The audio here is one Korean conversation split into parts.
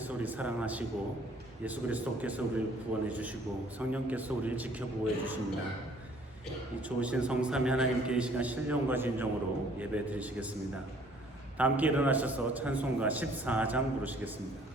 하나님께서 우리 사랑하시고 예수 그리스도께서 우리를 구원해 주시고 성령께서 우리를 지켜 보호해 주십니다. 이 좋으신 성삼위 하나님께 이 시간 신령과 진정으로 예배 드리시겠습니다. 다 함께 일어나셔서 찬송가 14장 부르시겠습니다.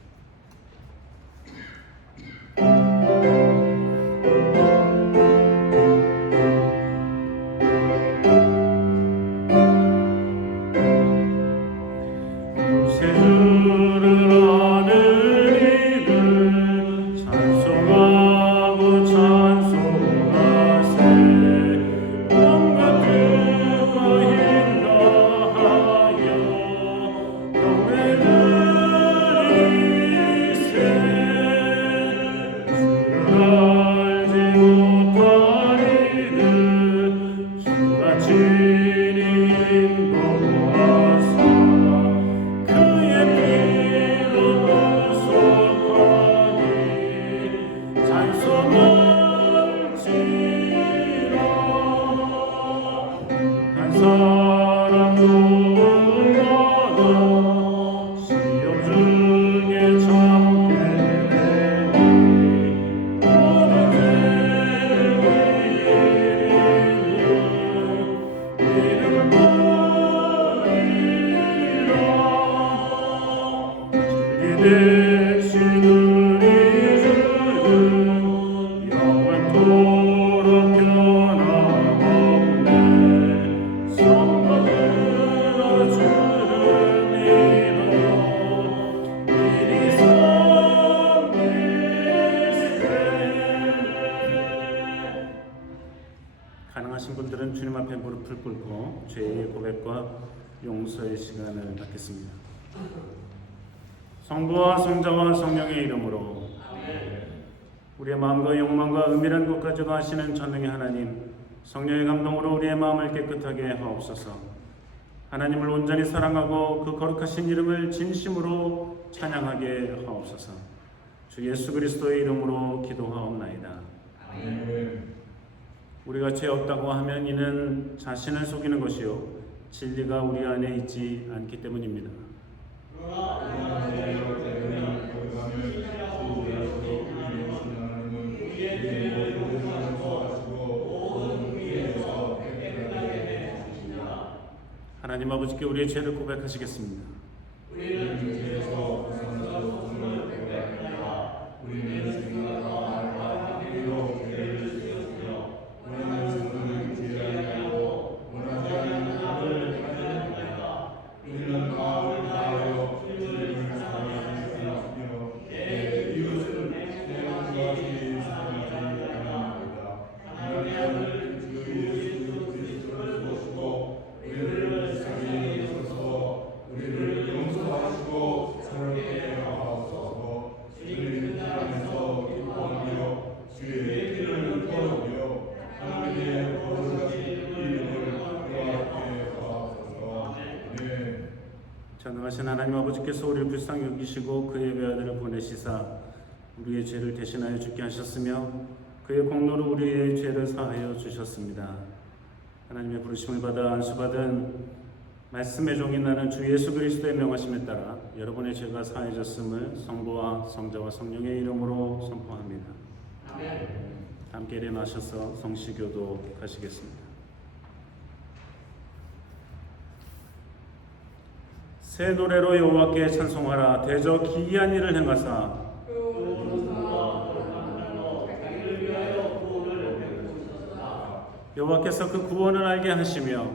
가능하신 분들은 주님 앞에 무릎을 꿇고 죄의 고백과 용서의 시간을 갖겠습니다. 성부와 성자와 성령의 이름으로 우리의 마음과 욕망과 은밀한 것까지도 아시는 전능의 하나님, 성령의 감동으로 우리의 마음을 깨끗하게 하옵소서. 하나님을 온전히 사랑하고 그 거룩하신 이름을 진심으로 찬양하게 하옵소서. 주 예수 그리스도의 이름으로 기도하옵나이다. 아멘. 우리가 죄 없다고 하면 이는 자신을 속이는 것이요 진리가 우리 안에 있지 않기 때문입니다. 하나님 아버지께 우리의 죄를 고백하시겠습니다. 우리는 죄에서 벗어나서 고백하노라. 우리는 생각과 말과 행위로 죄를 지었으며 원하는 것은 죄를 아니하고 원하지 않는 것을 하였나이다. 우리는 마음을 다하여 주님을 사랑하였으며 내 이웃을 내 마음과 주님을 사랑하지 아니하나이다. 하나님의 아들 주 예수 그리스도를 모시고 우리를 자기에게 있어서 우리를 용서하시고 새롭게 하옵소서. 주님 안에서 기뻐하며 주의 길을 걸으며 하나님의 거룩하신 이름을 함께하게 하옵소서. 아멘. 전능하신 하나님 아버지께서 우리를 불쌍히 여기시고 그의 외아들을 보내시사 우리의 죄를 대신하여 죽게 하셨으며 그의 공로로 우리의 죄를 사하여 주셨습니다. 하나님의 부르심을 받아 안수받은 말씀의 종인 나는 주 예수 그리스도의 명하심에 따라 여러분의 죄가 사해졌음을 성부와 성자와 성령의 이름으로 선포합니다. 아멘. 함께 일어나셔서 성시교도 하시겠습니다. 새 노래로 여호와께 찬송하라. 대저 기이한 일을 행하사 여호와께서 그 구원을 알게 하시며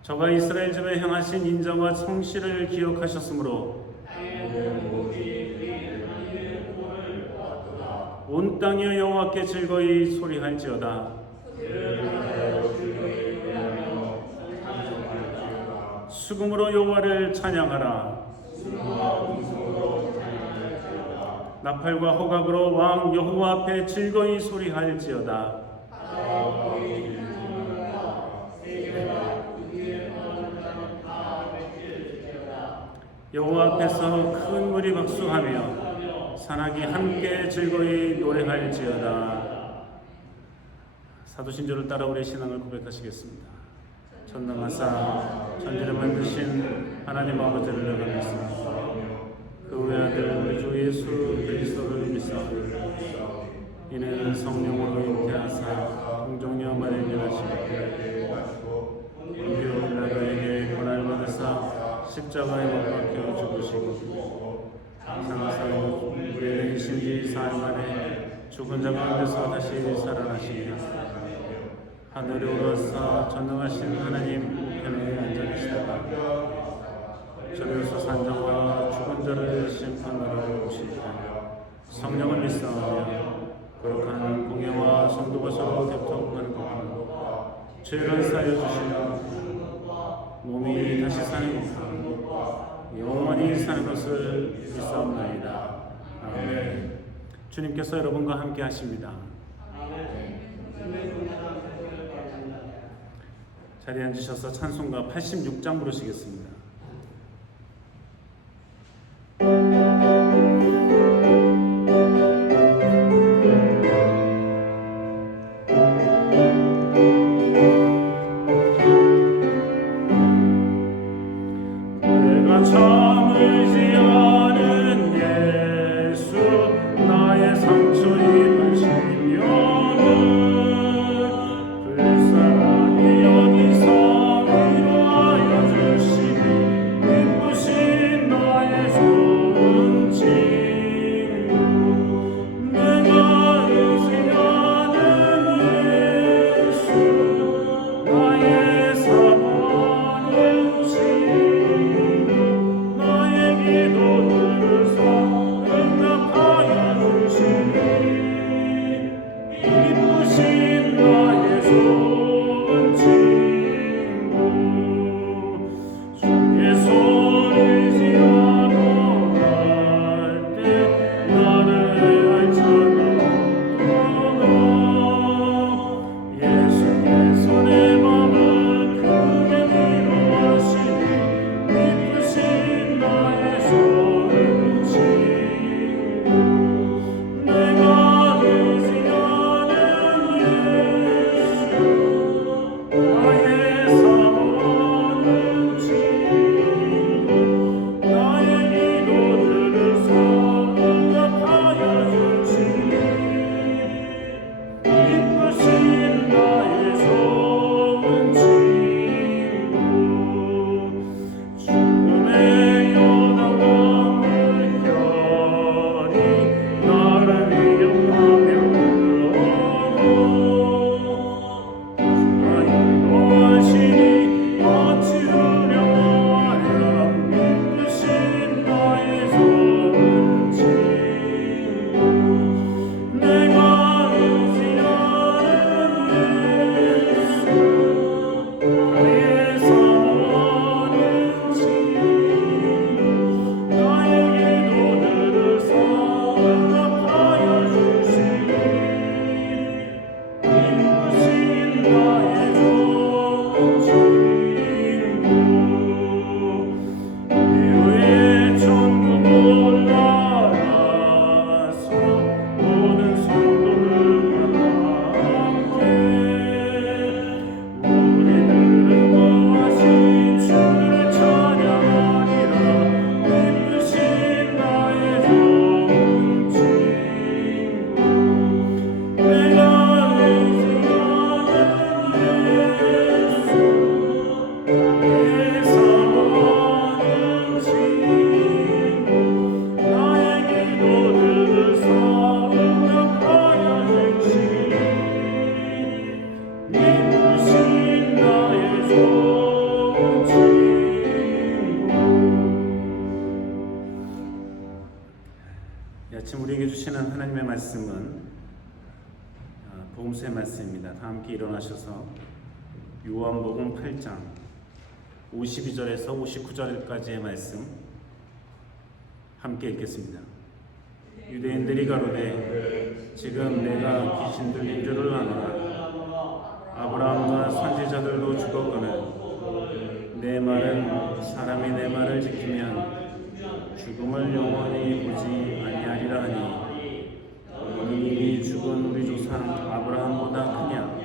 저가 이스라엘 집에 행하신 인자와 성실을 기억하셨으므로 온 땅이 여호와께 즐거이 소리할지어다. 수금으로 여호와를 찬양하라. 나팔과 호각으로 왕 여호와 앞에 즐거이 소리할지어다. 여호와 앞에서 큰 무리 박수하며 산악이 함께 즐거이 노래할지어다. 사도신조를 따라 우리의 신앙을 고백하시겠습니다. 전능하사 천지를 만드신 하나님 아버지를 내가 믿습니다. 그 외아들 우리 주 예수 그리스도를 믿사오니 이는 성령으로 잉태하사 동정녀 마리아에게 나시고 본디오 빌라도에게 고난을 받으사 십자가에 못 박혀 죽으시고 장사로 우리의 신지 사흘 만에 죽은 자 가운데서 다시 살아나시니 하늘에 오르사 전능하신 하나님 우편에 앉아 계시다가 저리로서 산자와 죽은 자를 심판하러 오시리라. 성령을 믿사오며 거룩한 공예와 성도가 서로 교통하는 것과 죄를 사하여 주시는 몸이 다시 사는 것과 영원히 사는 것을 믿사옵나이다. 아멘. 주님께서 여러분과 함께 하십니다. 자리에 앉으셔서 찬송가 86장 부르시겠습니다. 아침 우리에게 주시는 하나님의 말씀은 복음서의 말씀입니다. 다 함께 일어나셔서 요한복음 8장 52절에서 59절까지의 말씀 함께 읽겠습니다. 유대인들이 가로되 지금 내가 귀신 들린 줄을 아노라. 아브라함과 선지자들도 죽었거늘 내 말은 사람이 내 말을 지키면 죽음을 영원히 보지 아니하리라 하니 너는 이미 죽은 우리 조상 아브라함보다 크냐?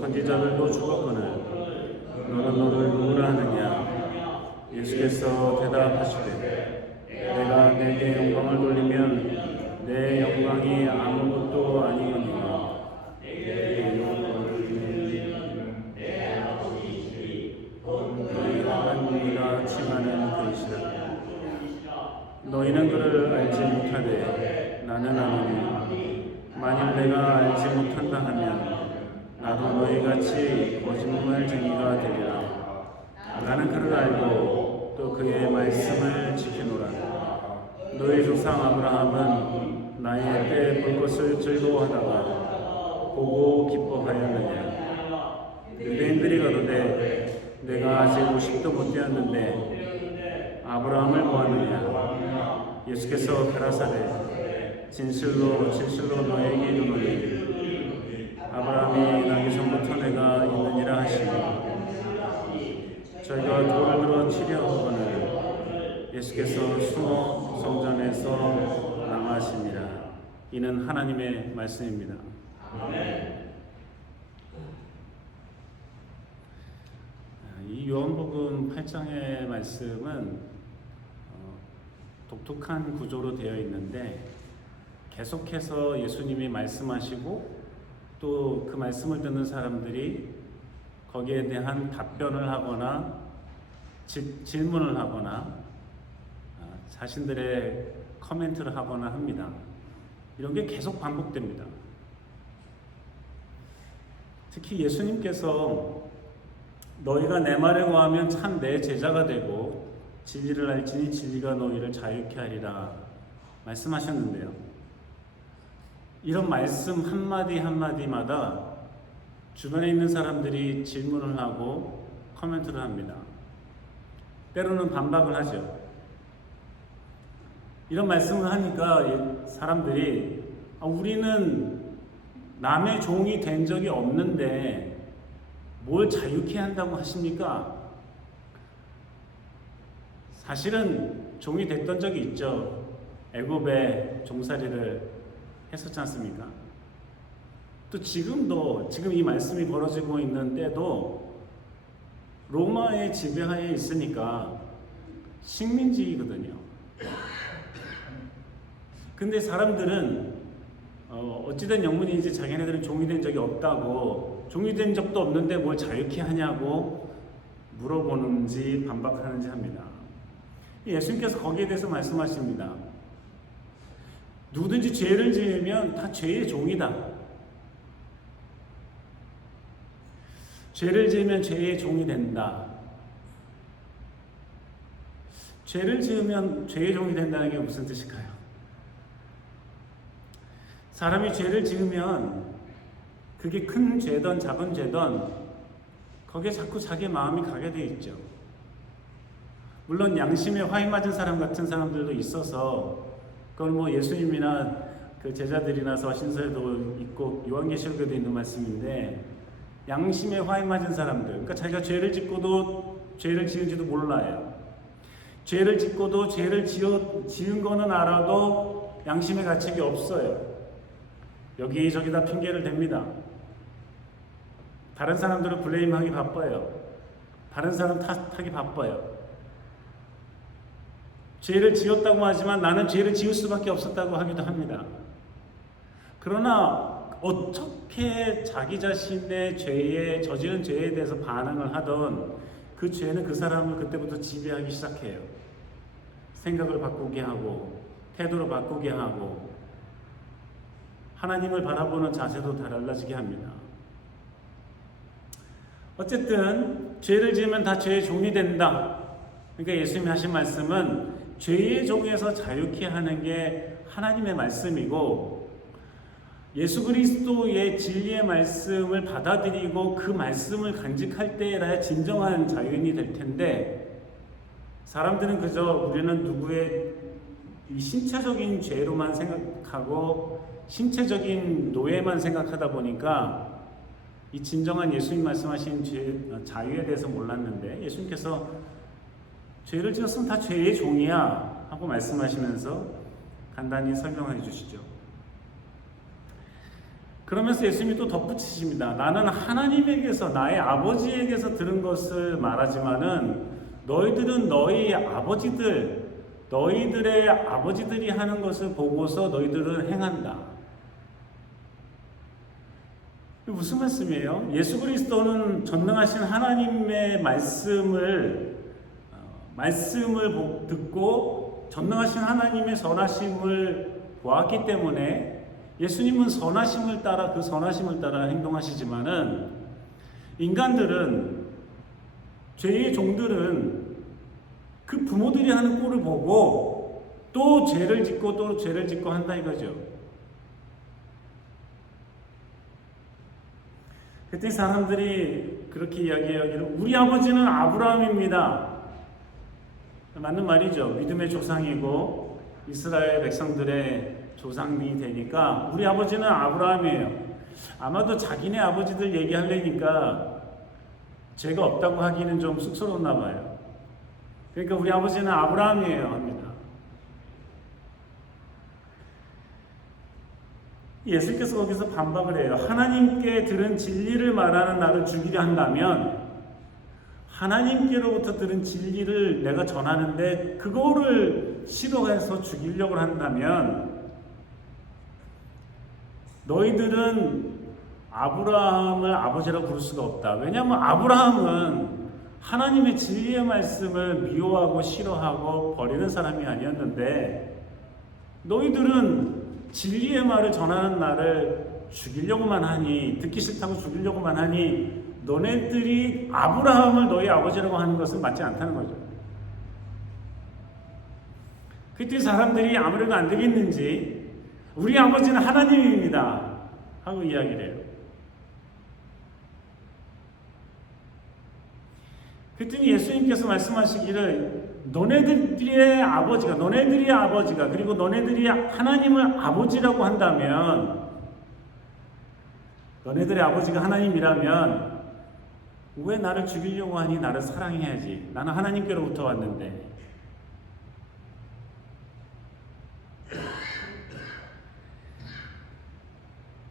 선지자들도 죽었거늘 너는 너를 누구라 하느냐? 예수께서 대답하시되 내가 내게 영광을 돌리면 내 영광이 아무것도 아니거니와 내게 영광을 돌리는 내 아버지이시니 너희 하나님이라 칭하는 그이시라. 너희는 그를 알지 못하되 나는 아노니 만일 내가 알지 못한다 하면 나도 너희같이 거짓말쟁이가 되리라. 나는 그를 알고 또 그의 말씀을 지키노라. 너희 조상 아브라함은 나의 때 볼 것을 즐거워하다가 보고 기뻐하였느냐. 유대인들이 가로되 내가 아직 50도 못 되었는데 아브라함을 보았느냐. 예수께서 가라사대 진실로 진실로 너에게 이르노니 아브라함이 나기 전부터 내가 있느니라 하시니 저희가 돌을 들어 치려 하거늘 예수께서 숨어 성전에서 나가시니라. 이는 하나님의 말씀입니다. 이 요한복음 8장의 말씀은 독특한 구조로 되어 있는데 계속해서 예수님이 말씀하시고 또 그 말씀을 듣는 사람들이 거기에 대한 답변을 하거나 질문을 하거나 자신들의 코멘트를 하거나 합니다. 이런 게 계속 반복됩니다. 특히 예수님께서 너희가 내 말에 거하면 참 내 제자가 되고 진리를 알지니 진리가 너희를 자유케 하리라 말씀하셨는데요. 이런 말씀 한마디 한마디마다 주변에 있는 사람들이 질문을 하고 코멘트를 합니다. 때로는 반박을 하죠. 이런 말씀을 하니까 사람들이 우리는 남의 종이 된 적이 없는데 뭘 자유케 한다고 하십니까? 사실은 종이 됐던 적이 있죠. 애굽에 종살이를 했었지 않습니까? 또 지금 이 말씀이 벌어지고 있는 때도 로마의 지배하에 있으니까 식민지이거든요. 근데 사람들은 어찌된 영문인지 자기네들은 종이 된 적이 없다고, 종이 된 적도 없는데 뭘 자유케 하냐고 물어보는지 반박하는지 합니다. 예수님께서 거기에 대해서 말씀하십니다. 누구든지 죄를 지으면 다 죄의 종이다. 죄를 지으면 죄의 종이 된다. 죄를 지으면 죄의 종이 된다는 게 무슨 뜻일까요? 사람이 죄를 지으면 그게 큰 죄든 작은 죄든 거기에 자꾸 자기 마음이 가게 돼 있죠. 물론 양심에 화이 맞은 사람 같은 사람들도 있어서 그건 뭐 예수님이나 그 제자들이나 서신서에도 있고 요한계시록에도 있는 말씀인데, 양심에 화이 맞은 사람들, 그러니까 자기가 죄를 짓고도 죄를 지은지도 몰라요. 죄를 짓고도 죄를 지은 거는 알아도 양심의 가책이 없어요. 여기저기다 핑계를 댑니다. 다른 사람들을 블레임하기 바빠요. 다른 사람 탓하기 바빠요. 죄를 지었다고 하지만 나는 죄를 지을 수밖에 없었다고 하기도 합니다. 그러나 어떻게 자기 자신의 저지른 죄에 대해서 반응을 하던 그 죄는 그 사람을 그때부터 지배하기 시작해요. 생각을 바꾸게 하고 태도를 바꾸게 하고 하나님을 바라보는 자세도 달라지게 합니다. 어쨌든 죄를 지으면 다 죄의 종이 된다. 그러니까 예수님이 하신 말씀은 죄의 종에서 자유케 하는 게 하나님의 말씀이고, 예수 그리스도의 진리의 말씀을 받아들이고 그 말씀을 간직할 때에야 진정한 자유인이 될 텐데, 사람들은 그저 우리는 누구의 이 신체적인 죄로만 생각하고 신체적인 노예만 생각하다 보니까 이 진정한 예수님 말씀하신 자유에 대해서 몰랐는데, 예수님께서 죄를 지었으면 다 죄의 종이야 하고 말씀하시면서 간단히 설명해 주시죠. 그러면서 예수님이 또 덧붙이십니다. 나는 하나님에게서 나의 아버지에게서 들은 것을 말하지만은 너희들은 너희들의 아버지들이 하는 것을 보고서 너희들은 행한다. 무슨 말씀이에요? 예수 그리스도는 전능하신 하나님의 말씀을 듣고 전능하신 하나님의 선하심을 보았기 때문에 예수님은 그 선하심을 따라 행동하시지만은 인간들은, 죄의 종들은 그 부모들이 하는 꼴을 보고 또 죄를 짓고 한다 이거죠. 그때 사람들이 그렇게 이야기하기를 우리 아버지는 아브라함입니다. 맞는 말이죠. 믿음의 조상이고 이스라엘 백성들의 조상이 되니까 우리 아버지는 아브라함이에요. 아마도 자기네 아버지들 얘기하려니까 죄가 없다고 하기는 좀 쑥스러웠나 봐요. 그러니까 우리 아버지는 아브라함이에요 합니다. 예수께서 거기서 반박을 해요. 하나님께 들은 진리를 말하는 나를 죽이려 한다면, 하나님께로부터 들은 진리를 내가 전하는데 그거를 싫어해서 죽이려고 한다면 너희들은 아브라함을 아버지라고 부를 수가 없다. 왜냐하면 아브라함은 하나님의 진리의 말씀을 미워하고 싫어하고 버리는 사람이 아니었는데 너희들은 진리의 말을 전하는 나를 죽이려고만 하니, 듣기 싫다고 죽이려고만 하니 너네들이 아브라함을 너희 아버지라고 하는 것은 맞지 않다는 거죠. 그때 사람들이 아무래도 안 되겠는지 우리 아버지는 하나님입니다 하고 이야기를 해요. 그랬더니 예수님께서 말씀하시기를 너네들이 아버지가 그리고 너네들이 하나님을 아버지라고 한다면, 너네들의 아버지가 하나님이라면 왜 나를 죽이려고 하니? 나를 사랑해야지. 나는 하나님께로부터 왔는데.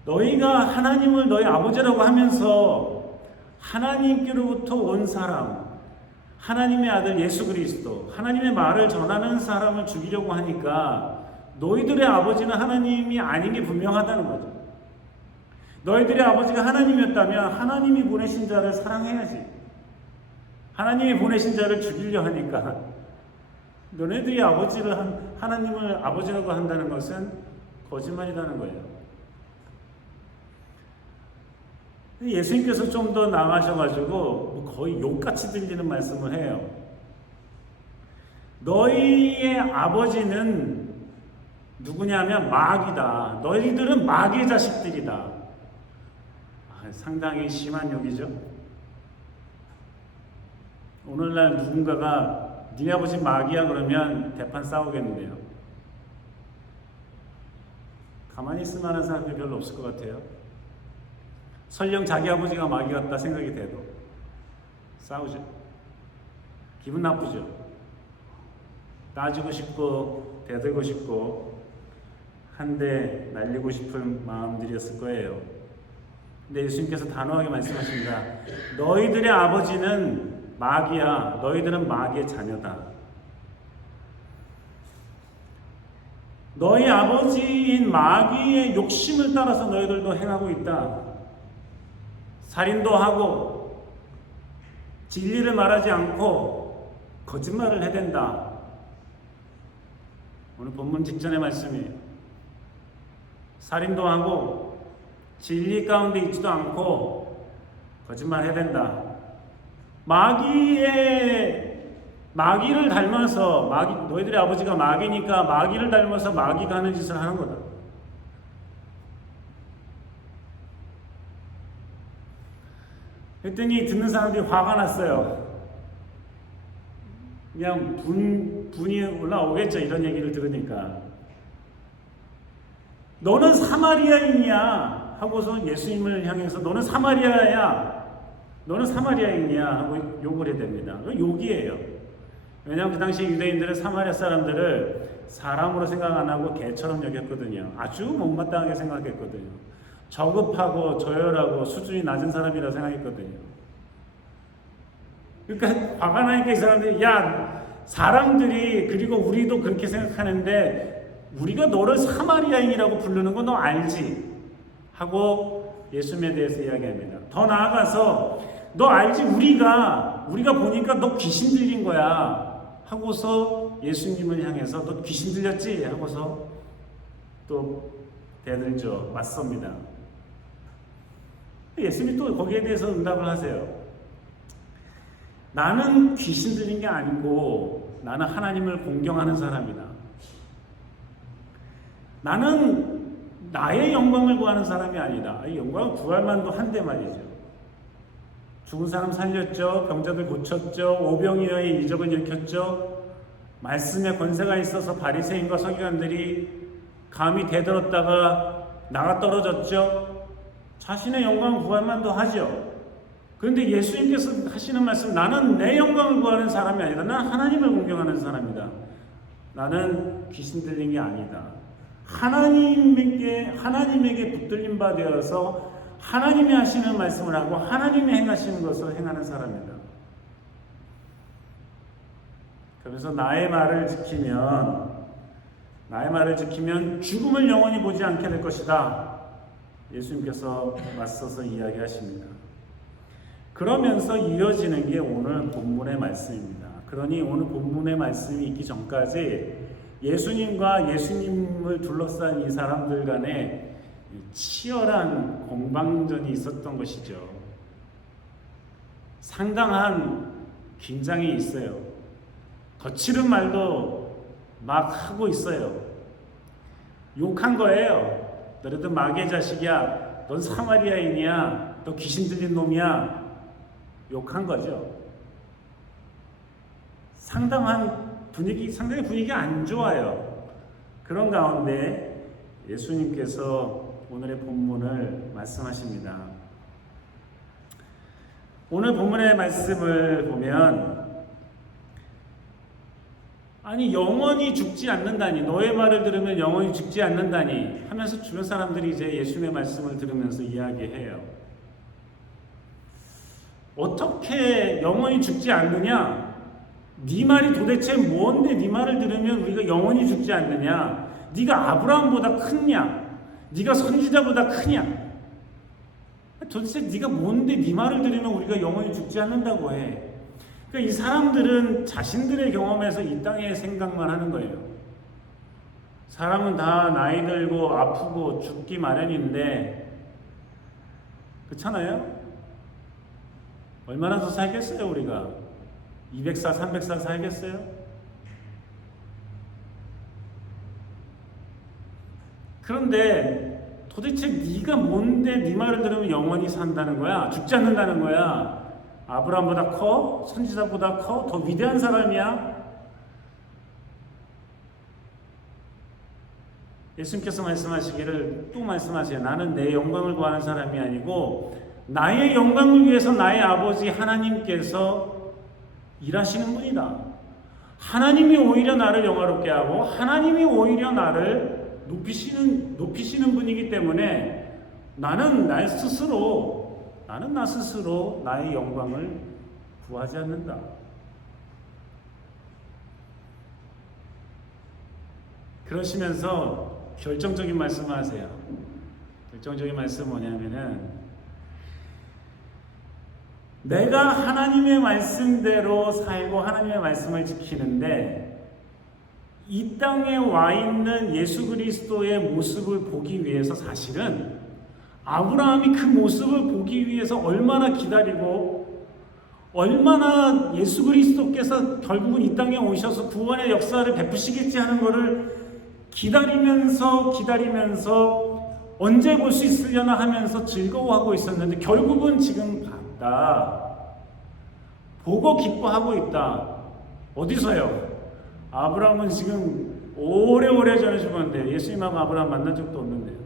너희가 하나님을 너희 아버지라고 하면서 하나님께로부터 온 사람, 하나님의 아들 예수 그리스도, 하나님의 말을 전하는 사람을 죽이려고 하니까 너희들의 아버지는 하나님이 아닌 게 분명하다는 거죠. 너희들의 아버지가 하나님이었다면 하나님이 보내신 자를 사랑해야지. 하나님이 보내신 자를 죽이려 하니까 너네들이 하나님을 아버지라고 한다는 것은 거짓말이라는 거예요. 예수님께서 좀 더 나아가셔가지고 거의 욕같이 들리는 말씀을 해요. 너희의 아버지는 누구냐면 마귀다. 너희들은 마귀의 자식들이다. 상당히 심한 욕이죠. 오늘날 누군가가 네 아버지 마귀야 그러면 대판 싸우겠는데요. 가만히 있을 만한 사람들이 별로 없을 것 같아요. 설령 자기 아버지가 마귀 같다 생각이 돼도 싸우죠. 기분 나쁘죠. 따지고 싶고 대들고 싶고 한 대 날리고 싶은 마음들이었을 거예요. 근데 예수님께서 단호하게 말씀하십니다. 너희들의 아버지는 마귀야. 너희들은 마귀의 자녀다. 너희 아버지인 마귀의 욕심을 따라서 너희들도 행하고 있다. 살인도 하고 진리를 말하지 않고 거짓말을 해댄다. 오늘 본문 직전의 말씀이에요. 살인도 하고 진리 가운데 있지도 않고 거짓말 해댄다. 마귀를 닮아서 너희들의 아버지가 마귀니까 마귀를 닮아서 마귀가 하는 짓을 하는 거다. 그랬더니 듣는 사람들이 화가 났어요. 그냥 분이 올라오겠죠. 이런 얘기를 들으니까. 너는 사마리아인이야 하고서 예수님을 향해서 너는 사마리아야. 너는 사마리아인이야 하고 욕을 해야 됩니다. 욕이에요. 왜냐하면 그 당시 유대인들은 사마리아 사람들을 사람으로 생각 안 하고 개처럼 여겼거든요. 아주 못마땅하게 생각했거든요. 저급하고 저열하고 수준이 낮은 사람이라 생각했거든요. 그러니까 화가 나니까 이 사람들이 사람들이 그리고 우리도 그렇게 생각하는데 우리가 너를 사마리아인이라고 부르는 거 너 알지? 하고 예수님에 대해서 이야기합니다. 더 나아가서 너 알지? 우리가 보니까 너 귀신 들린 거야 하고서 예수님을 향해서 너 귀신 들렸지? 하고서 또 대들죠. 맞섭니다. 예수님이 또 거기에 대해서 응답을 하세요. 나는 귀신 들린 게 아니고 나는 하나님을 공경하는 사람이다. 나는 나의 영광을 구하는 사람이 아니다. 영광을 구할 만도 한데 말이죠. 죽은 사람 살렸죠. 병자들 고쳤죠. 오병이어의 이적을 일으켰죠. 말씀에 권세가 있어서 바리새인과 서기관들이 감히 대들었다가 나가 떨어졌죠. 자신의 영광을 구할 만도 하죠. 그런데 예수님께서 하시는 말씀, 나는 내 영광을 구하는 사람이 아니다. 나는 하나님을 공경하는 사람이다. 나는 귀신 들린 게 아니다. 하나님에게 붙들림 바 되어서 하나님이 하시는 말씀을 하고 하나님이 행하시는 것을 행하는 사람이다. 그래서 나의 말을 지키면 죽음을 영원히 보지 않게 될 것이다. 예수님께서 맞서서 이야기하십니다. 그러면서 이어지는 게 오늘 본문의 말씀입니다. 그러니 오늘 본문의 말씀이 있기 전까지 예수님과 예수님을 둘러싼 이 사람들 간에 치열한 공방전이 있었던 것이죠. 상당한 긴장이 있어요. 거칠은 말도 막 하고 있어요. 욕한 거예요. 너희들 마귀의 자식이야. 넌 사마리아인이야. 너 귀신 들린 놈이야. 욕한 거죠. 상당히 분위기 안 좋아요. 그런 가운데 예수님께서 오늘의 본문을 말씀하십니다. 오늘 본문의 말씀을 보면 영원히 죽지 않는다니, 너의 말을 들으면 영원히 죽지 않는다니 하면서 주변 사람들이 이제 예수님의 말씀을 들으면서 이야기해요. 어떻게 영원히 죽지 않느냐? 네 말이 도대체 뭔데 네 말을 들으면 우리가 영원히 죽지 않느냐? 네가 아브라함보다 크냐? 네가 선지자보다 크냐? 도대체 네가 뭔데 네 말을 들으면 우리가 영원히 죽지 않는다고 해? 그러니까 이 사람들은 자신들의 경험에서 이 땅의 생각만 하는 거예요. 사람은 다 나이 들고 아프고 죽기 마련인데, 그렇잖아요? 얼마나 더 살겠어요, 우리가? 200살, 300살 살겠어요? 그런데 도대체 네가 뭔데 네 말을 들으면 영원히 산다는 거야? 죽지 않는다는 거야? 아브라함보다 커? 선지자보다 커? 더 위대한 사람이야? 예수님께서 말씀하시기를 또 말씀하세요. 나는 내 영광을 구하는 사람이 아니고 나의 영광을 위해서 나의 아버지 하나님께서 일하시는 분이다. 하나님이 오히려 나를 영화롭게 하고 하나님이 오히려 나를 높이시는 분이기 때문에 나는 나 스스로 나의 영광을 구하지 않는다. 그러시면서 결정적인 말씀을 하세요. 결정적인 말씀은 뭐냐면은 내가 하나님의 말씀대로 살고 하나님의 말씀을 지키는데 이 땅에 와 있는 예수 그리스도의 모습을 보기 위해서 사실은 아브라함이 그 모습을 보기 위해서 얼마나 기다리고 얼마나 예수 그리스도께서 결국은 이 땅에 오셔서 구원의 역사를 베푸시겠지 하는 것을 기다리면서 언제 볼 수 있으려나 하면서 즐거워하고 있었는데 결국은 지금 봤다. 보고 기뻐하고 있다. 어디서요? 아브라함은 지금 오래오래 전에 죽었는데 예수님하고 아브라함 만난 적도 없는데요.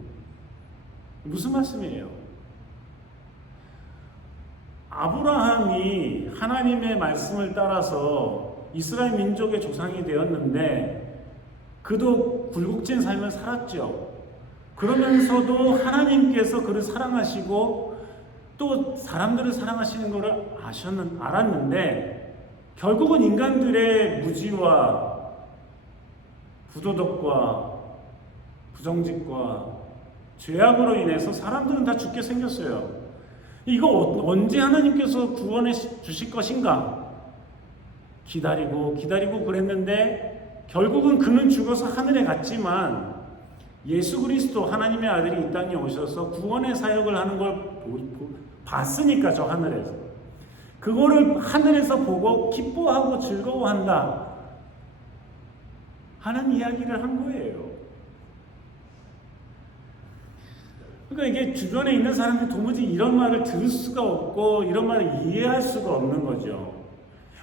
무슨 말씀이에요? 아브라함이 하나님의 말씀을 따라서 이스라엘 민족의 조상이 되었는데 그도 굴곡진 삶을 살았죠. 그러면서도 하나님께서 그를 사랑하시고 또 사람들을 사랑하시는 것을 알았는데 결국은 인간들의 무지와 부도덕과 부정직과 죄악으로 인해서 사람들은 다 죽게 생겼어요. 이거 언제 하나님께서 구원해 주실 것인가? 기다리고 그랬는데 결국은 그는 죽어서 하늘에 갔지만 예수 그리스도 하나님의 아들이 이 땅에 오셔서 구원의 사역을 하는 걸 봤으니까 저 하늘에서 그거를 하늘에서 보고 기뻐하고 즐거워한다 하는 이야기를 한 거예요. 그러니까 이게 주변에 있는 사람들이 도무지 이런 말을 들을 수가 없고 이런 말을 이해할 수가 없는 거죠.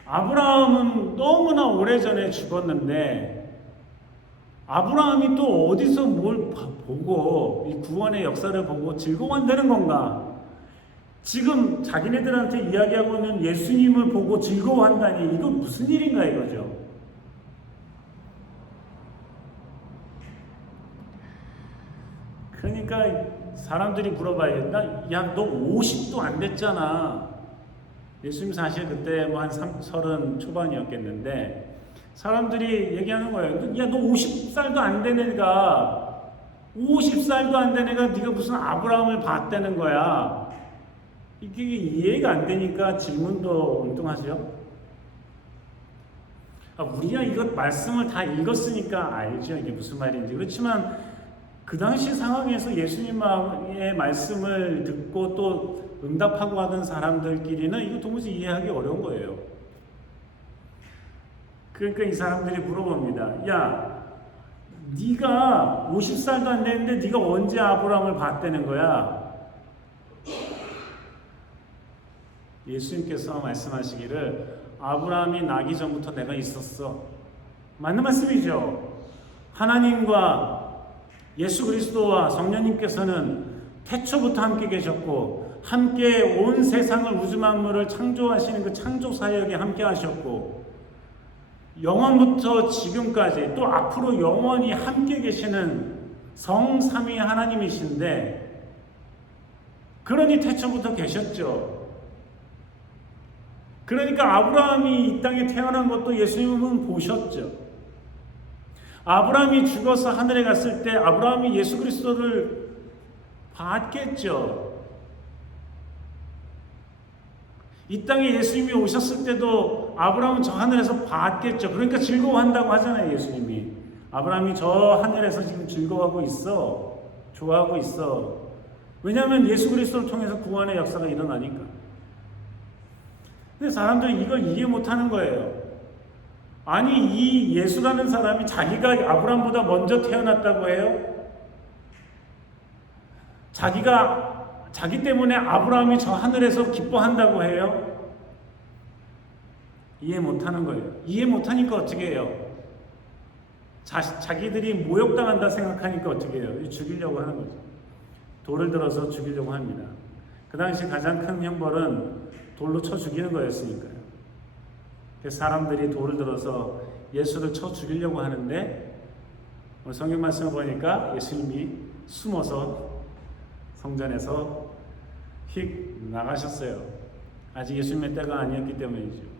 아브라함은 너무나 오래전에 죽었는데 아브라함이 또 어디서 뭘 보고 이 구원의 역사를 보고 즐거워한다는 건가? 지금 자기네들한테 이야기하고 있는 예수님을 보고 즐거워한다니 이건 무슨 일인가 이거죠. 그러니까 사람들이 물어봐요. 야, 너 50도 안 됐잖아. 예수님 사실 그때 뭐 한 30 초반이었겠는데 사람들이 얘기하는 거예요. 야, 너 50살도 안 된 애가 50살도 안 된 애가 네가 무슨 아브라함을 봤다는 거야. 이게 이해가 안 되니까 질문도 엉뚱하죠. 우리야 이것 말씀을 다 읽었으니까 알죠. 이게 무슨 말인지. 그렇지만 그 당시 상황에서 예수님의 말씀을 듣고 또 응답하고 하던 사람들끼리는 이거 도무지 이해하기 어려운 거예요. 그러니까 이 사람들이 물어봅니다. 야, 네가 50살도 안 됐는데 네가 언제 아브라함을 봤다는 거야? 예수님께서 말씀하시기를 아브라함이 나기 전부터 내가 있었어. 맞는 말씀이죠. 하나님과 예수 그리스도와 성령님께서는 태초부터 함께 계셨고 함께 온 세상을 우주 만물을 창조하시는 그 창조 사역에 함께 하셨고 영원부터 지금까지 또 앞으로 영원히 함께 계시는 성삼위 하나님이신데 그러니 태초부터 계셨죠. 그러니까 아브라함이 이 땅에 태어난 것도 예수님은 보셨죠. 아브라함이 죽어서 하늘에 갔을 때 아브라함이 예수 그리스도를 봤겠죠. 이 땅에 예수님이 오셨을 때도 아브라함은 저 하늘에서 봤겠죠. 그러니까 즐거워한다고 하잖아요, 예수님이. 아브라함이 저 하늘에서 지금 즐거워하고 있어. 좋아하고 있어. 왜냐하면 예수 그리스도를 통해서 구원의 역사가 일어나니까. 근데 사람들은 이걸 이해 못하는 거예요. 아니, 이 예수라는 사람이 자기가 아브라함보다 먼저 태어났다고 해요? 자기 때문에 아브라함이 저 하늘에서 기뻐한다고 해요? 이해 못하는 거예요. 이해 못하니까 어떻게 해요? 자기들이 모욕당한다 생각하니까 어떻게 해요? 죽이려고 하는 거죠. 돌을 들어서 죽이려고 합니다. 그 당시 가장 큰 형벌은 돌로 쳐 죽이는 거였으니까요. 그래서 사람들이 돌을 들어서 예수를 쳐 죽이려고 하는데 오늘 성경 말씀을 보니까 예수님이 숨어서 성전에서 휙 나가셨어요. 아직 예수님의 때가 아니었기 때문이죠.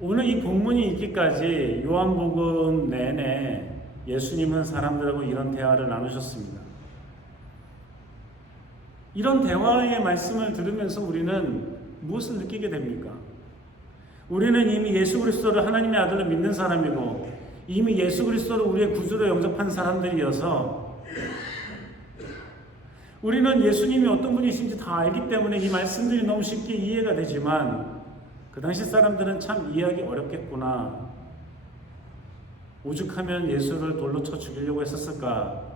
오늘 이 본문이 있기까지 요한복음 내내 예수님은 사람들하고 이런 대화를 나누셨습니다. 이런 대화의 말씀을 들으면서 우리는 무엇을 느끼게 됩니까? 우리는 이미 예수 그리스도를 하나님의 아들로 믿는 사람이고 이미 예수 그리스도를 우리의 구주로 영접한 사람들이어서 우리는 예수님이 어떤 분이신지 다 알기 때문에 이 말씀들이 너무 쉽게 이해가 되지만 그 당시 사람들은 참 이해하기 어렵겠구나. 오죽하면 예수를 돌로 쳐 죽이려고 했었을까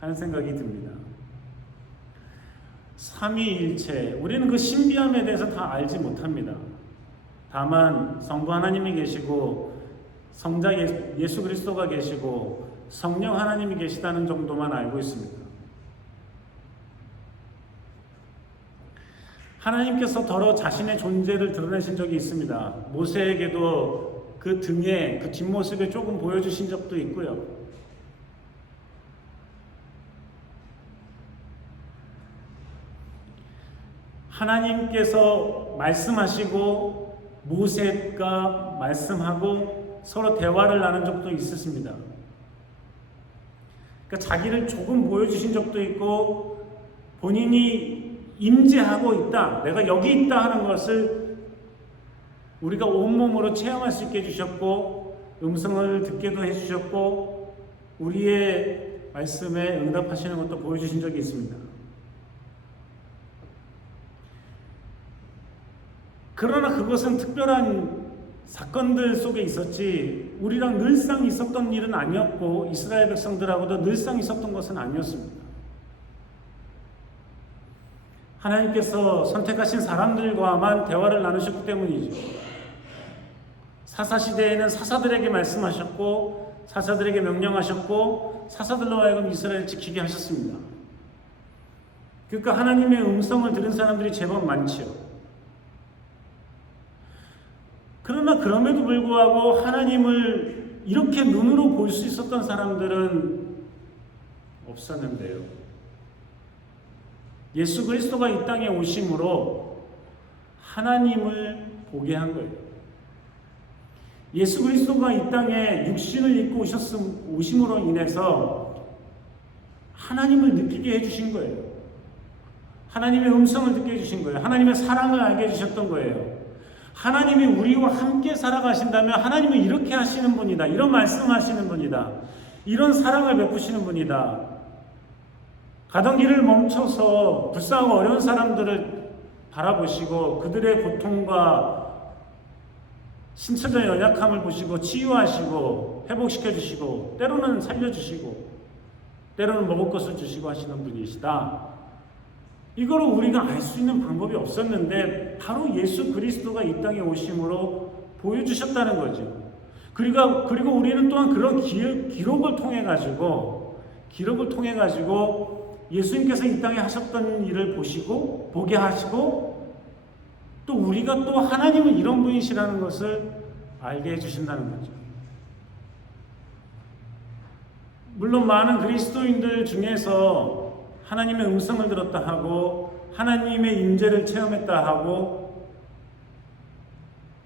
하는 생각이 듭니다. 삼위일체, 우리는 그 신비함에 대해서 다 알지 못합니다. 다만 성부 하나님이 계시고 성자 예수 그리스도가 계시고 성령 하나님이 계시다는 정도만 알고 있습니다. 하나님께서 더러 자신의 존재를 드러내신 적이 있습니다. 모세에게도 그 등에 그 뒷모습을 조금 보여주신 적도 있고요. 하나님께서 말씀하시고 모세가 말씀하고 서로 대화를 나눈 적도 있었습니다. 그러니까 자기를 조금 보여주신 적도 있고 본인이 임재하고 있다, 내가 여기 있다 하는 것을 우리가 온몸으로 체험할 수 있게 해주셨고 음성을 듣게도 해주셨고 우리의 말씀에 응답하시는 것도 보여주신 적이 있습니다. 그러나 그것은 특별한 사건들 속에 있었지 우리랑 늘상 있었던 일은 아니었고 이스라엘 백성들하고도 늘상 있었던 것은 아니었습니다. 하나님께서 선택하신 사람들과만 대화를 나누셨기 때문이죠. 사사시대에는 사사들에게 말씀하셨고 사사들에게 명령하셨고 사사들로 하여금 이스라엘을 지키게 하셨습니다. 그러니까 하나님의 음성을 들은 사람들이 제법 많지요. 그러나 그럼에도 불구하고 하나님을 이렇게 눈으로 볼 수 있었던 사람들은 없었는데요. 예수 그리스도가 이 땅에 오심으로 하나님을 보게 한 거예요. 예수 그리스도가 이 땅에 육신을 입고 오심으로 인해서 하나님을 느끼게 해주신 거예요. 하나님의 음성을 듣게 해주신 거예요. 하나님의 사랑을 알게 해주셨던 거예요. 하나님이 우리와 함께 살아가신다면 하나님은 이렇게 하시는 분이다, 이런 말씀하시는 분이다, 이런 사랑을 베푸시는 분이다. 가던 길을 멈춰서 불쌍하고 어려운 사람들을 바라보시고 그들의 고통과 신체적 연약함을 보시고 치유하시고 회복시켜주시고 때로는 살려주시고 때로는 먹을 것을 주시고 하시는 분이시다. 이거를 우리가 알 수 있는 방법이 없었는데 바로 예수 그리스도가 이 땅에 오심으로 보여주셨다는 거죠. 그리고 우리는 또한 그런 기록을 통해 가지고 예수님께서 이 땅에 하셨던 일을 보게 하시고 또 우리가 또 하나님은 이런 분이시라는 것을 알게 해주신다는 거죠. 물론 많은 그리스도인들 중에서 하나님의 음성을 들었다 하고 하나님의 임재를 체험했다 하고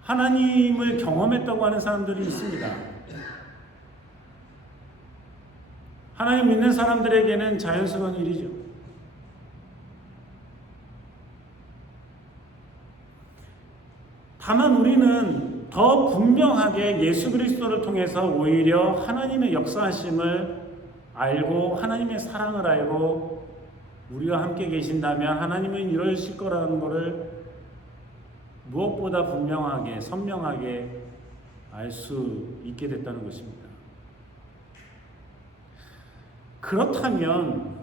하나님을 경험했다고 하는 사람들이 있습니다. 하나님 믿는 사람들에게는 자연스러운 일이죠. 다만 우리는 더 분명하게 예수 그리스도를 통해서 오히려 하나님의 역사하심을 알고 하나님의 사랑을 알고 우리와 함께 계신다면 하나님은 이러실 거라는 것을 무엇보다 분명하게 선명하게 알 수 있게 됐다는 것입니다. 그렇다면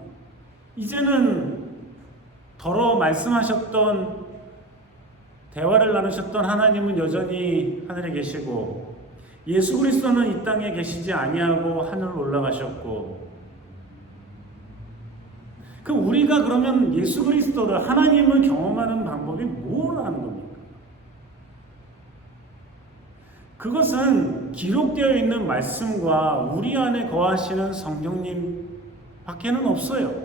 이제는 더러 말씀하셨던 대화를 나누셨던 하나님은 여전히 하늘에 계시고 예수 그리스도는 이 땅에 계시지 아니하고 하늘로 올라가셨고 우리가 그러면 예수 그리스도를 하나님을 경험하는 방법이 뭐라는 겁니까? 그것은 기록되어 있는 말씀과 우리 안에 거하시는 성령님 밖에는 없어요.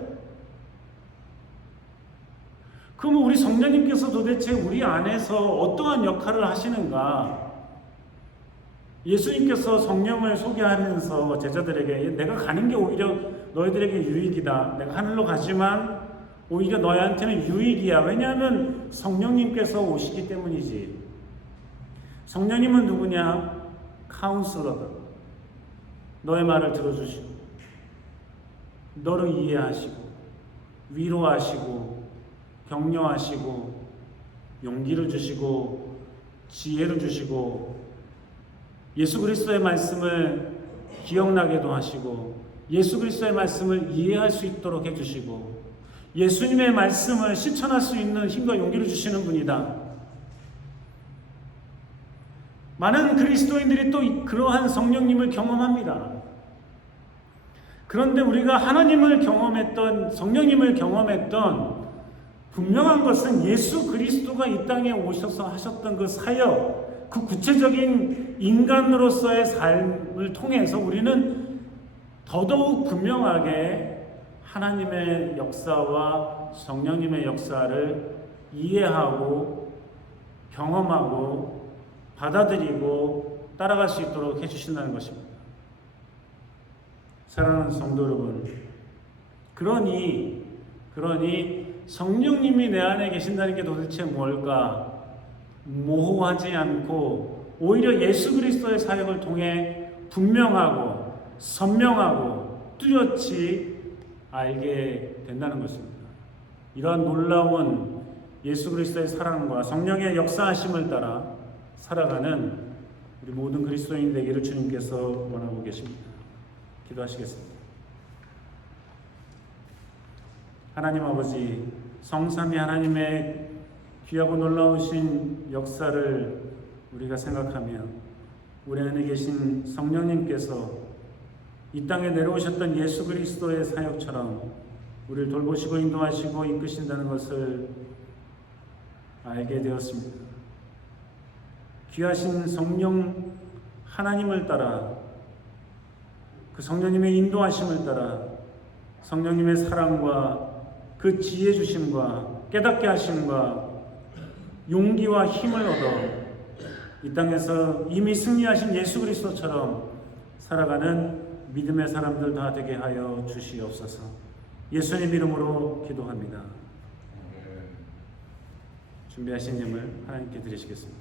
그럼 우리 성령님께서 도대체 우리 안에서 어떠한 역할을 하시는가? 예수님께서 성령을 소개하면서 제자들에게 내가 가는 게 오히려 너희들에게 유익이다. 내가 하늘로 가지만 오히려 너희한테는 유익이야. 왜냐하면 성령님께서 오시기 때문이지. 성령님은 누구냐? 카운슬러다. 너의 말을 들어주시고 너를 이해하시고 위로하시고 격려하시고 용기를 주시고 지혜를 주시고 예수 그리스도의 말씀을 기억나게도 하시고 예수 그리스도의 말씀을 이해할 수 있도록 해주시고 예수님의 말씀을 실천할 수 있는 힘과 용기를 주시는 분이다. 많은 그리스도인들이 또 그러한 성령님을 경험합니다. 그런데 우리가 하나님을 경험했던 성령님을 경험했던 분명한 것은 예수 그리스도가 이 땅에 오셔서 하셨던 그 사역, 그 구체적인 인간으로서의 삶을 통해서 우리는 더더욱 분명하게 하나님의 역사와 성령님의 역사를 이해하고 경험하고 받아들이고 따라갈 수 있도록 해주신다는 것입니다. 사랑하는 성도 여러분, 그러니 성령님이 내 안에 계신다는 게 도대체 뭘까? 모호하지 않고 오히려 예수 그리스도의 사역을 통해 분명하고 선명하고 뚜렷이 알게 된다는 것입니다. 이러한 놀라운 예수 그리스도의 사랑과 성령의 역사하심을 따라 살아가는 우리 모든 그리스도인이 되기를 주님께서 원하고 계십니다. 기도하시겠습니다. 하나님 아버지, 성삼위 하나님의 귀하고 놀라우신 역사를 우리가 생각하며 우리 안에 계신 성령님께서 이 땅에 내려오셨던 예수 그리스도의 사역처럼 우리를 돌보시고 인도하시고 이끄신다는 것을 알게 되었습니다. 귀하신 성령 하나님을 따라 그 성령님의 인도하심을 따라 성령님의 사랑과 그 지혜 주심과 깨닫게 하심과 용기와 힘을 얻어 이 땅에서 이미 승리하신 예수 그리스도처럼 살아가는 믿음의 사람들 다 되게 하여 주시옵소서. 예수님 이름으로 기도합니다. 준비하신 예물 하나님께 드리시겠습니다.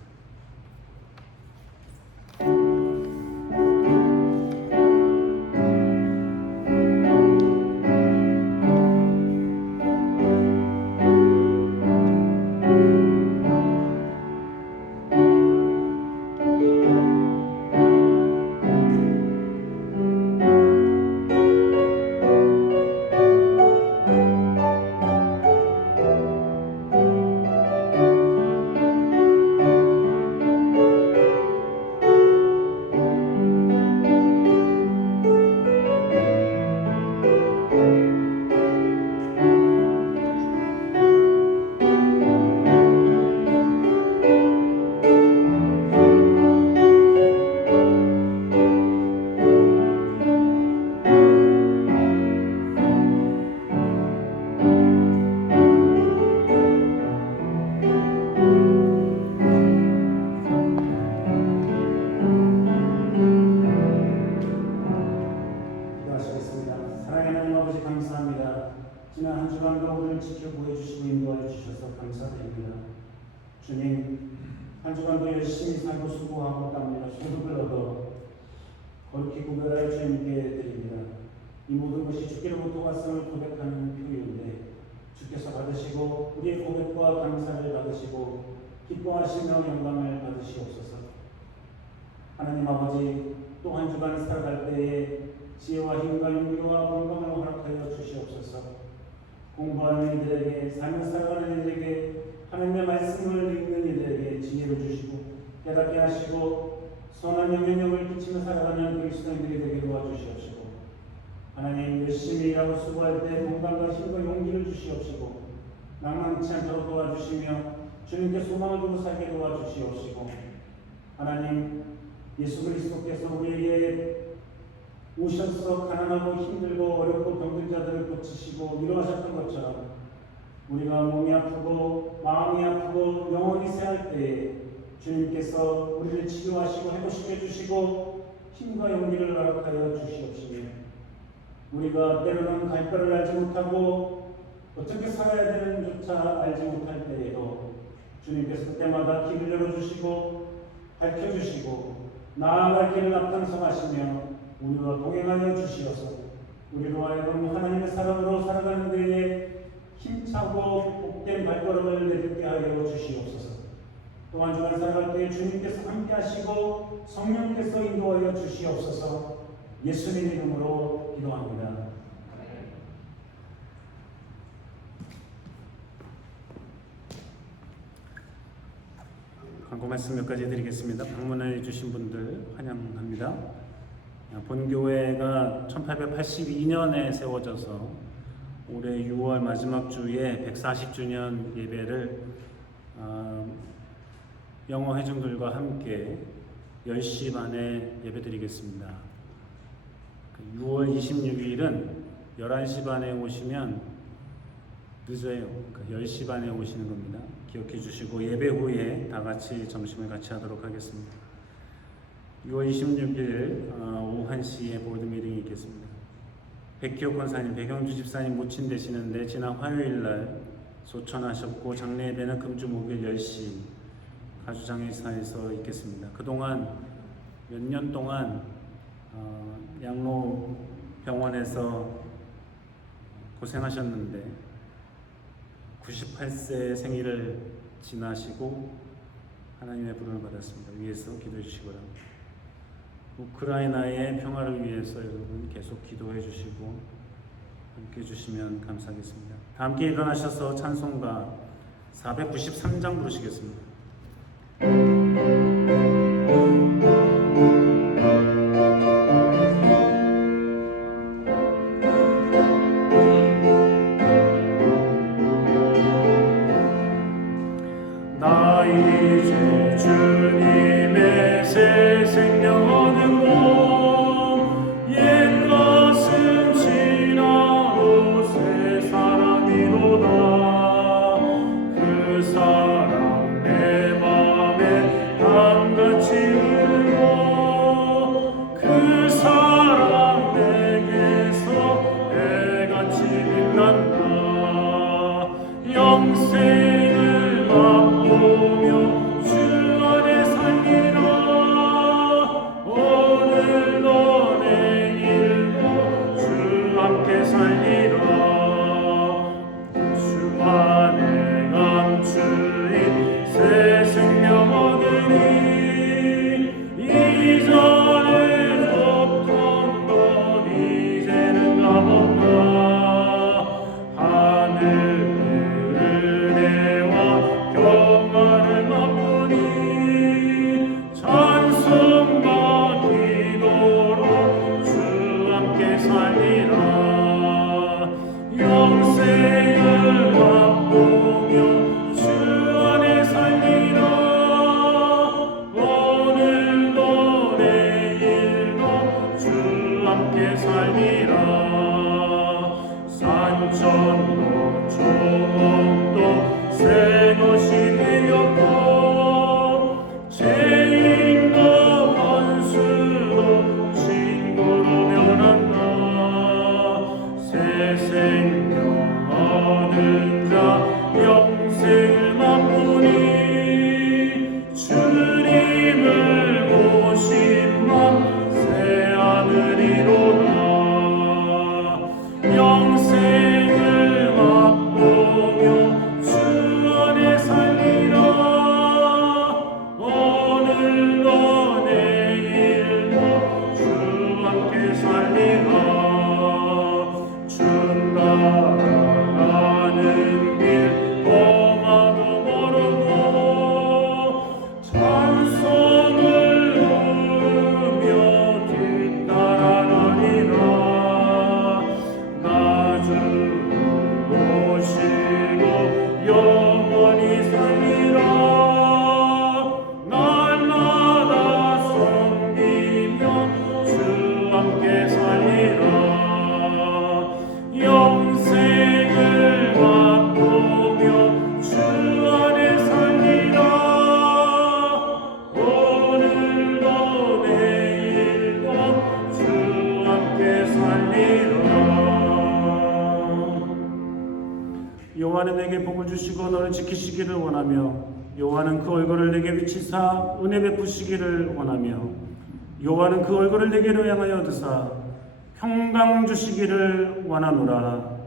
지난 한 주간도 우리를 지켜보여 주시고 인도하여 주셔서 감사드립니다. 주님, 한 주간도 열심히 살고 수고하고 땀흘려 소득을 얻어 거룩히 구별하여 주님께 드립니다. 이 모든 것이 주께로부터 왔음을 고백하는 표현인데 주께서 받으시고 우리의 고백과 감사를 받으시고 기뻐하시며 영광을 받으시옵소서. 하나님 아버지, 또 한 주간 살아갈 때에 지혜와 힘과 용기와 건강을 허락하여 주시옵소서. 공부하는 이들에게, 삶을 살아가는 이들에게, 하나님의 말씀을 읽는 이들에게 지혜를 주시고 깨닫게 하시고 선한 영향력을 끼치며 살아가는 그리스도인들이 되게 도와주시옵시고, 하나님 열심히 일하고 수고할 때 건강과 힘과 용기를 주시옵시고 낭만치 않도록 도와주시며 주님께 소망을 두고 살게 도와주시옵시고, 하나님 예수 그리스도께서 우리에게 오셔서 가난하고 힘들고 어렵고 병든 자들을 고치시고 위로하셨던 것처럼 우리가 몸이 아프고 마음이 아프고 영혼이 쇠할 때에 주님께서 우리를 치료하시고 회복시켜 주시고 힘과 용기를 허락하여 주시옵시며, 우리가 때로는 갈 길을 알지 못하고 어떻게 살아야 되는지조차 알지 못할 때에도 주님께서 그때마다 길을 열어주시고 밝혀주시고 나아갈 길을 앞장서가시며 우리와 동행하여 주시어서 우리로 하여금 하나님의 사랑으로 살아가는 데에 힘차고 복된 발걸음을 내딛게 하여 주시옵소서. 또한 주간 살아갈 때에 주님께서 함께 하시고 성령께서 인도하여 주시옵소서. 예수님 이름으로 기도합니다. 광고 말씀 몇 가지 드리겠습니다. 방문해 주신 분들 환영합니다. 본교회가 1882년에 세워져서 올해 6월 마지막 주에 140주년 예배를 영어 회중들과 함께 10시 반에 예배드리겠습니다. 6월 26일은 11시 반에 오시면 늦어요. 10시 반에 오시는 겁니다. 기억해 주시고 예배 후에 다 같이 점심을 같이 하도록 하겠습니다. 6월 26일 오후 1시에 보드 미팅이 있겠습니다. 백기옥 권사님, 백영주 집사님 모친 되시는데 지난 화요일날 소천하셨고 장례 예배는 금주 목요일 10시 가주장애사에서 있겠습니다. 그동안 몇 년 동안 양로 병원에서 고생하셨는데 98세 생일을 지나시고 하나님의 부름을 받았습니다. 위에서 기도해 주시기 바랍니다. 우크라이나의 평화를 위해서 여러분 계속 기도해 주시고 함께 해주시면 감사하겠습니다. 다 함께 일어나셔서 찬송가 493장 부르시겠습니다. 나 이제 주님의 새 생명 얻고 옛 것은 지나고 새 사람이로다. 그 사랑 내 맘에 강같이 흐르고 그 사랑 내게서 해같이 빛난다. 영생을 맛보며 주 안에 살리라. 오늘도 내일도 주 함께 살리라. 주 안에 감추인 새 생명 얻으니 이전에 줬던 것 이제는 값없다. 하늘의 은혜와 평화를 맛보니 찬송과 기도로 주 함께 살리라. 영생을 맛보며 주 안에 살리라. 오늘도 내일도 주 함께 살리라. 산천도 조목도 새 것이 되었고 죄인도 원수도 친구로 변한다. 새 생명 얻은 자 영생을 맛보니 주님을 보신 맘 새 하늘이로다. 영생을 맛보며 주 안에 살리라. 오늘도 내일도 주 함께 살리라. 주 따라가는 길 험하고 멀고 찬송을 부르며 뒤따라가리라. 나 주 모시고 영원히 살리라. 날마다 섬기며 주 함께 살리라. 영생을 맛보며 주 안에 살리라. 오늘도 내일도 주 함께 살리라. 여호와는 내게 복을 주시고 너를 지키시기를 원하며 여호와는 그 얼굴을 내게 비치사 은혜 베푸시기를 원하며 여호와는 그 얼굴을 내게로 향하여 드사 평강 주시기를 원하노라.